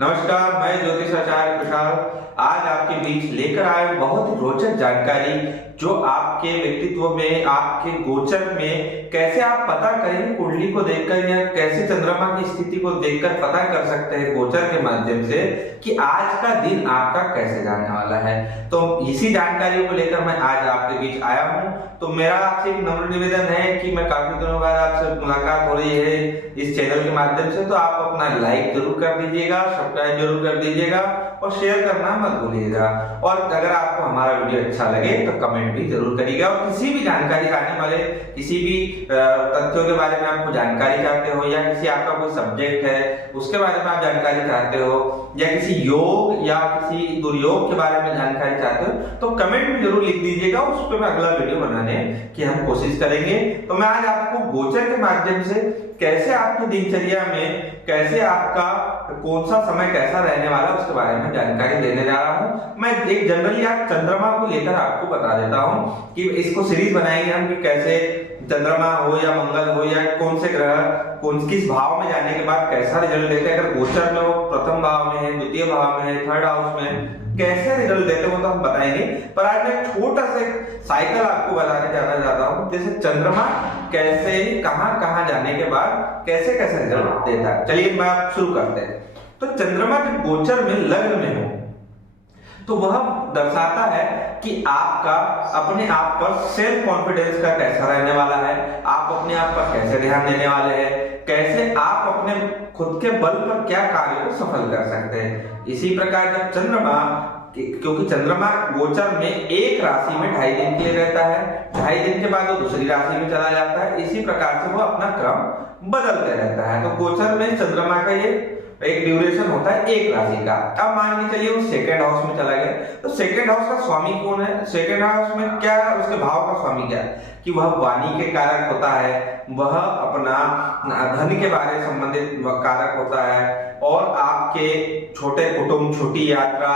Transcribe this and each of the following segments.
नमस्कार, मैं ज्योतिष आचार्य कुशाल आज आपके बीच लेकर आया हूं बहुत रोचक जानकारी जो आपके व्यक्तित्व में, आपके गोचर में कैसे आप पता करेंगे कुंडली को देखकर या कैसे चंद्रमा की स्थिति को देखकर पता कर सकते हैं गोचर के माध्यम से कि आज का दिन आपका कैसे जाने वाला है। तो इसी जानकारी को लेकर मैं आज आपके बीच आया हूं। तो मेरा आपसे एक नम्र निवेदन है कि मैं काफी दिनों बाद आपसे मुलाकात हो रही है इस चैनल के माध्यम से, तो आप अपना लाइक जरूर कर दीजिएगा, सब्सक्राइब जरूर कर दीजिएगा और शेयर करना मत भूलिएगा। और अगर आपको हमारा वीडियो अच्छा लगे तो कमेंट भी जरूर करिएगा। और किसी भी जानकारी आने वाले किसी भी तथ्यों के बारे में आपको जानकारी चाहते हो या किसी आपका कोई सब्जेक्ट है उसके बारे में आप जानकारी चाहते हो या किसी योग या किसी दुर्योग के बारे में जानकारी चाहते हो तो कमेंट में जरूर लिख दीजिएगा, उस पर मैं अगला वीडियो बनाने की हम कोशिश करेंगे। तो मैं आज आपको गोचर के माध्यम से कैसे आपकी दिनचर्या में कैसे आपका कौन सा समय कैसा रहने वाला उसके बारे में जानकारी देने जा रहा हूं। मैं एक जनरली आज चंद्रमा को लेकर आपको बता देता हूं कि इसको सीरीज बनाएंगे हम कि कैसे चंद्रमा हो या मंगल हो या कौन से ग्रह कौन किस भाव में जाने के बाद कैसा रिजल्ट देते हैं। अगर गोचर में वो प्रथम भाव में है, द्वितीय भाव में है, थर्ड हाउस में कैसे रिजल्ट देते हो तो हम बताएंगे। पर आज मैं छोटा सा साइकिल आपको बताने जाना चाहता हूँ, जैसे चंद्रमा कैसे कहां कहां जाने के बाद कैसे कैसे रिजल्ट देता है। चलिए मैं आप शुरू करते हैं। तो चंद्रमा के गोचर में लग्न में हो तो वह दर्शाता है कि आपका अपने आप पर सेल्फ कॉन्फिडेंस का कैसा रहने वाला है, आप अपने आप पर कैसे ध्यान देने वाले हैं, कैसे आप अपने खुद के बल पर क्या कार्य को सफल कर सकते हैं। इसी प्रकार जब चंद्रमा, क्योंकि चंद्रमा गोचर में एक राशि में 2.5 दिन के लिए रहता है, 2.5 दिन के बाद वो दूसरी राशि में चला जाता है, इसी प्रकार से वो अपना क्रम बदलते रहता है। तो गोचर में चंद्रमा का ये एक ड्यूरेशन होता है एक राशि का। अब मान के चलिए वो सेकंड हाउस में चला गया, तो सेकंड हाउस का स्वामी कौन है, सेकंड हाउस में क्या है, उसके भाव का स्वामी क्या है कि वह वाणी के कारक होता है, वह अपना धन के बारे संबंधित कारक होता है और आपके छोटे कुटुंब, छोटी यात्रा,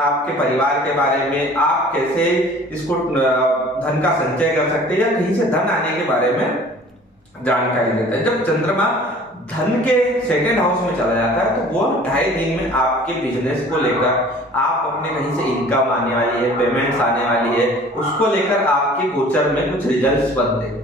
आपके परिवार के बारे में आप कैसे इसको धन का संचय कर सकते हैं या कहीं से धन आने के बारे में जानकारी देता है। जब चंद्रमा धन के सेकंड हाउस में चला जाता है तो वो 2.5 दिन में आपके बिजनेस को लेकर आप अपने कहीं से इनकम आने वाली है, पेमेंट्स आने वाली है, उसको लेकर आपके गोचर में कुछ रिजल्ट्स बनते हैं।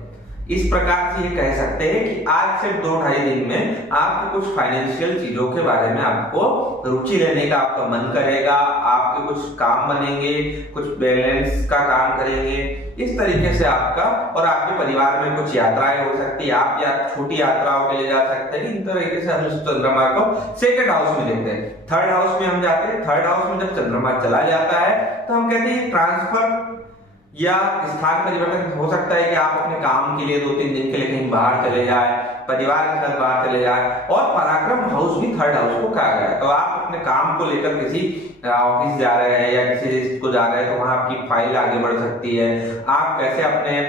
इस प्रकार से ये कह सकते हैं कि आज से 2-2.5 दिन में आपके कुछ फाइनेंशियल चीजों के बारे में आपको रुचि लेने का आपका मन करेगा, आपके कुछ काम बनेंगे, कुछ बैलेंस का काम करेंगे। इस तरीके से आपका और आपके परिवार में कुछ यात्राएं हो सकती है, आप या छोटी यात्राओं के लिए जा सकते हैं। इन तरीके से हम चंद्रमा को सेकंड हाउस में देखते हैं। थर्ड हाउस में हम जाते हैं। थर्ड हाउस में जब चंद्रमा चला जाता है तो हम कहते हैं ट्रांसफर या स्थान परिवर्तन हो सकता है कि आप अपने काम के लिए 2-3 दिन के लिए कहीं बाहर चले जाए, परिवार के साथ बाहर चले जाए। और पराक्रम हाउस भी थर्ड हाउस को कहा गया है। तो आप अपने काम को लेकर किसी ऑफिस जा रहे हैं या किसी को जा रहे हैं तो वहां आपकी फाइल आगे बढ़ सकती है। आप कैसे अपने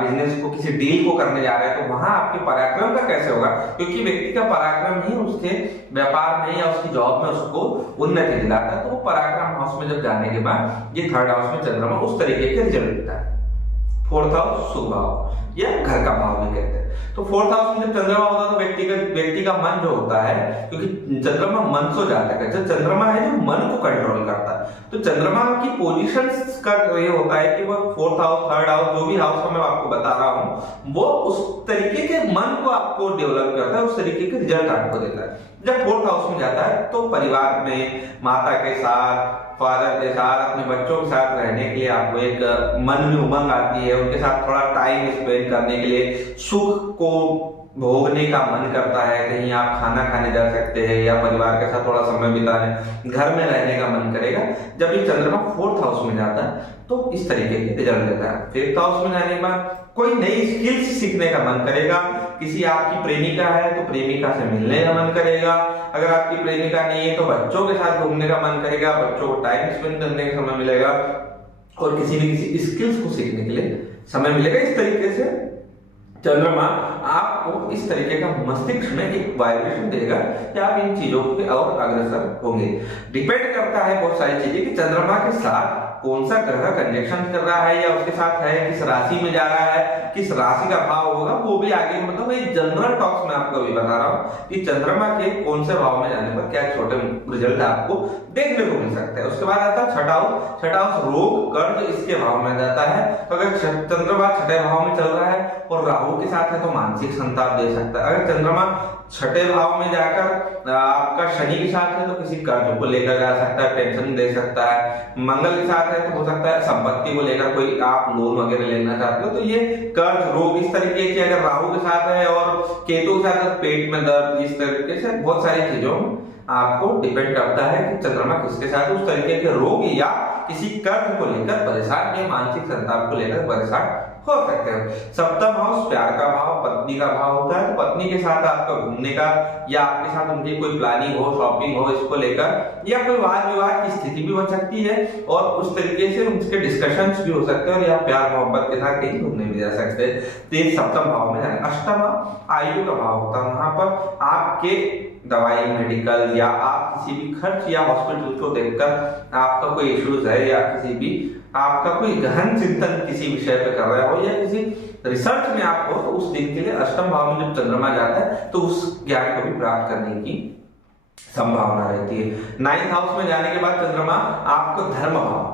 बिजनेस को किसी डील को करने जा रहे हैं तो वहां आपके पराक्रम का कैसे होगा, क्योंकि व्यक्ति का पराक्रम ही उसके व्यापार में या उसकी जॉब में उसको उन्नति दिलाता है। तो वो पराक्रम हाउस में जब जाने के बाद ये थर्ड हाउस में चंद्रमा उस तरीके के रिजल्ट देता है। फोर्थ हाउस शुभ भाव या घर का भाव भी कहते हैं। तो फोर्थ हाउस में जब चंद्रमा होता है तो व्यक्ति का मन जो होता है, क्योंकि चंद्रमा मन सो जाता है, जब चंद्रमा है जो मन को कंट्रोल करता है। तो चंद्रमा की पोजीशन का ये होता है कि वो फोर्थ हाउस, थर्ड हाउस, जो भी हाउस मैं आपको बता रहा हूँ वो उस तरीके के मन को आपको डेवलप करता है, उस तरीके के रिजल्ट आपको देता है। जब फोर्थ हाउस में जाता है तो परिवार में माता के साथ, फादर के साथ, अपने बच्चों के साथ रहने के लिए आपको एक मन में उमंग आती है, उनके साथ थोड़ा टाइम स्पेंड करने के लिए, सुख को भोगने का मन करता है। कहीं आप खाना खाने जा सकते हैं या परिवार के साथ थोड़ा समय बिताने, घर में रहने का मन करेगा। जब ये चंद्रमा फोर्थ हाउस में जाता है तो इस तरीके के रिजल्ट देता है। फिफ्थ हाउस में जाने के बाद कोई नई स्किल्स सीखने का मन करेगा। किसी आपकी प्रेमिका है तो प्रेमिका से मिलने का मन करेगा। अगर आपकी प्रेमिका नहीं है तो बच्चों के साथ घूमने का मन करेगा, बच्चों को टाइम स्पेंड करने का समय मिलेगा और किसी न किसी स्किल्स को सीखने के लिए समय मिलेगा। इस तरीके से चंद्रमा आपको इस तरीके का मस्तिष्क में एक वाइब्रेशन देगा कि आप इन चीजों के और अग्रसर होंगे। डिपेंड करता है बहुत सारी चीजें कि चंद्रमा के साथ कौन सा ग्रह कंजक्शन कर रहा है या उसके साथ है, किस राशि में जा रहा है, किस राशि का भाव होगा, वो भी आगे मतलब ये जनरल टॉक्स में आपको भी बता रहा हूँ कि चंद्रमा के कौन से भाव में जाने पर क्या छोटे रिजल्ट आपको देखने को मिल सकता है। उसके बाद आता है छठा हाउस। छठा हाउस रोग कर्ज इसके भाव में जाता है। तो अगर चंद्रमा छठे भाव में चल रहा है और राहु के साथ है तो मानसिक संताप दे सकता है। अगर चंद्रमा छठे भाव में जाकर आपका शनि के साथ है तो किसी कर्ज को लेकर जा सकता है, टेंशन दे सकता है। मंगल के साथ है तो हो सकता है संपत्ति को लेकर कोई आप लोन वगैरह लेना चाहते हो तो ये कर्ज रोग इस तरीके के। अगर राहु के साथ है और केतु के साथ है पेट में दर्द, इस तरीके से बहुत सारी चीजों में आपको डिपेंड करता है कि चंद्रमा किसके साथ उस तरीके के रोग या किसी कर्ज को लेकर परेशान या मानसिक संताप को लेकर परेशान हो सकते हो। सप्तम हाउस प्यार का भाव, पत्नी का भाव होता है। तो पत्नी के साथ आपका घूमने का या आपके साथ उनकी कोई प्लानिंग हो, शॉपिंग हो, इसको लेकर या कोई वाद विवाद की स्थिति भी बन सकती है और उस तरीके से उनके डिस्कशंस भी हो सकते हैं और या प्यार मोहब्बत के साथ कहीं घूमने भी जा सकते हैं। तो ये सप्तम भाव में जाए। अष्टम आयु का भाव होता है, वहां पर आपके दवाई, मेडिकल या आप किसी भी खर्च या हॉस्पिटल को देखकर आपका कोई इश्यूज है या किसी भी आपका कोई गहन चिंतन किसी विषय पे कर रहे हो या किसी रिसर्च में आप हो तो उस दिन के लिए अष्टम भाव में जब चंद्रमा जाता है तो उस ज्ञान को भी प्राप्त करने की संभावना रहती है। 9th हाउस में जाने के बाद चंद्रमा आपको धर्म भाव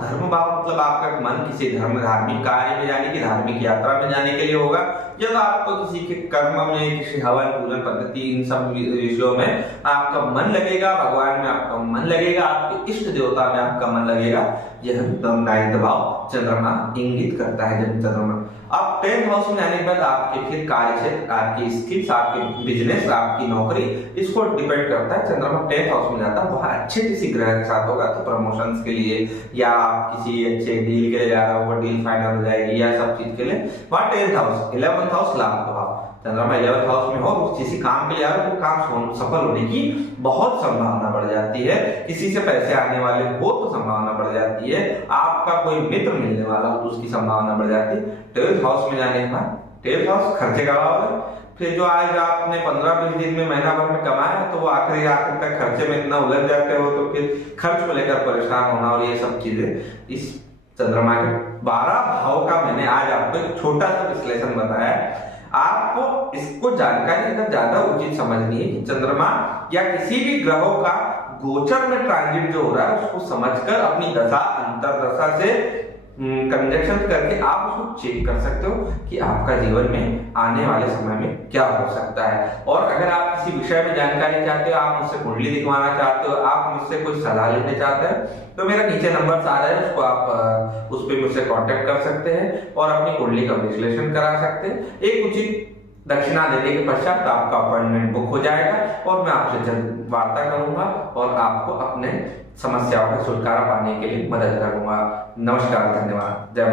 मतलब आपका मन किसी धार्मिक कार्य में जाने की, धार्मिक यात्रा में जाने के लिए होगा या तो आपको किसी के कर्म में, किसी हवन पूजन पद्धति, इन सब विषयों में आपका मन लगेगा, भगवान में आपका मन लगेगा, आपके इष्ट देवता में आपका मन लगेगा। यह 9th भाव चंद्रमा इंगित करता है जब चंद्रमा। अब 10th हाउस में जाने के बाद आपके फिर कार्य क्षेत्र, आपकी स्किल्स, आपके बिजनेस, आपकी नौकरी, इसको डिपेंड करता है। चंद्रमा 10th हाउस में जाता है, वहां अच्छे किसी ग्रह के साथ होगा तो प्रमोशंस के लिए या आप किसी अच्छे डील के लिए जा रहे हो, वो डील फाइनल हो जाएगी या सब चीज के लिए वहां 10th हाउस। 11th हाउस लाभ का भाव, चंद्रमा 11th हाउस में हो किसी काम के लिए आ रहे हो तो काम सफल होने की बहुत संभावना बढ़ जाती है। किसी से पैसे आने वाले हो तो संभावना बढ़ जाती है। आपका कोई मित्र मिलने वाला हो तो उसकी संभावना बढ़ जाती है। 12th हाउस में जाने के बाद 12th हाउस खर्चे का भाव है। फिर जो आज आपने 15-20 दिन में, महीना भर में कमाया तो वो आखिर तक खर्चे में इतना उलझ जाते हो तो फिर खर्च को लेकर परेशान होना और ये सब चीजें इस चंद्रमा के 12 भाव का मैंने आज आपको एक छोटा सा विश्लेषण बताया। आपको इसको जानकारी अगर ज्यादा उचित समझनी है कि चंद्रमा या किसी भी ग्रहों का गोचर में ट्रांजिट जो हो रहा है उसको समझकर अपनी दशा अंतरदशा से कंजक्शन करके आप उसको चेक कर सकते हो कि आपका जीवन में आने वाले समय में क्या हो सकता है। और अगर आप किसी विषय में जानकारी चाहते हो, आप मुझसे कुंडली दिखवाना चाहते हो, आप मुझसे कोई सलाह लेने चाहते हैं तो मेरा नीचे नंबर आ रहा है, उसको आप उस पर मुझसे कांटेक्ट कर सकते हैं और अपनी कुंडली का विश्लेषण करा सकते हैं। एक उचित दक्षिणा देने के पश्चात आपका अपॉइंटमेंट बुक हो जाएगा और मैं आपसे जल्द वार्ता करूंगा और आपको अपने समस्याओं का छुटकारा पाने के लिए मदद करूंगा। नमस्कार, धन्यवाद, जय माता।